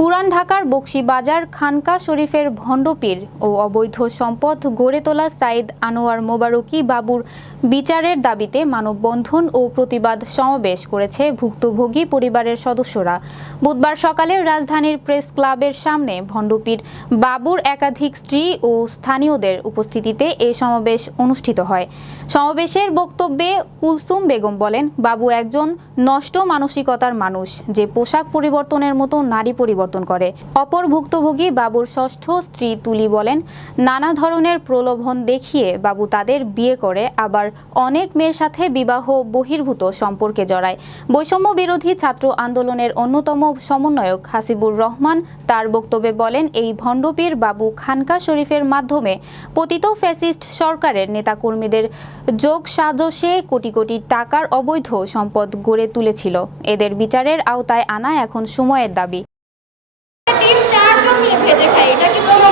পুরান ঢাকার বকশীবাজার খানকা শরীফের ভণ্ডপীর ও অবৈধ সম্পদ গড়ে তোলা সাইদ আনোয়ার মোবারকি বাবুর বিচারের দাবিতে মানববন্ধন ও প্রতিবাদ সমাবেশ করেছে ভুক্তভোগী পরিবারের সদস্যরা। বুধবার সকালে রাজধানীর প্রেস ক্লাবের সামনে ভণ্ডপীর বাবুর একাধিক স্ত্রী ও স্থানীয়দের উপস্থিতিতে এই সমাবেশ অনুষ্ঠিত হয়। সমাবেশের বক্তব্যে কুলসুম বেগম বলেন, বাবু একজন নষ্ট মানসিকতার মানুষ, যে পোশাক পরিবর্তনের মতো নারী পরিবর্তন করে। অপর ভুক্তভোগী বাবুর ষষ্ঠ স্ত্রী তুলি বলেন, নানা ধরনের প্রলোভন দেখিয়ে বাবু তাদের বিয়ে করে আবার অনেক মেয়ের সাথে বিবাহ বহির্ভূত সম্পর্কে জড়ায়। বৈষম্য বিরোধী ছাত্র আন্দোলনের অন্যতম সমন্বয়ক হাসিবুর রহমান তার বক্তব্যে বলেন, এই ভণ্ডপীর বাবু খানকা শরীফের মাধ্যমে পতিত ফ্যাসিস্ট সরকারের নেতাকর্মীদের যোগ সাজশে কোটি কোটি টাকার অবৈধ সম্পদ গড়ে তুলেছিল। এদের বিচারের আওতায় আনা এখন সময়ের দাবি। তিন চারজন মিলে ভেজে খাই, এটা কি কোনো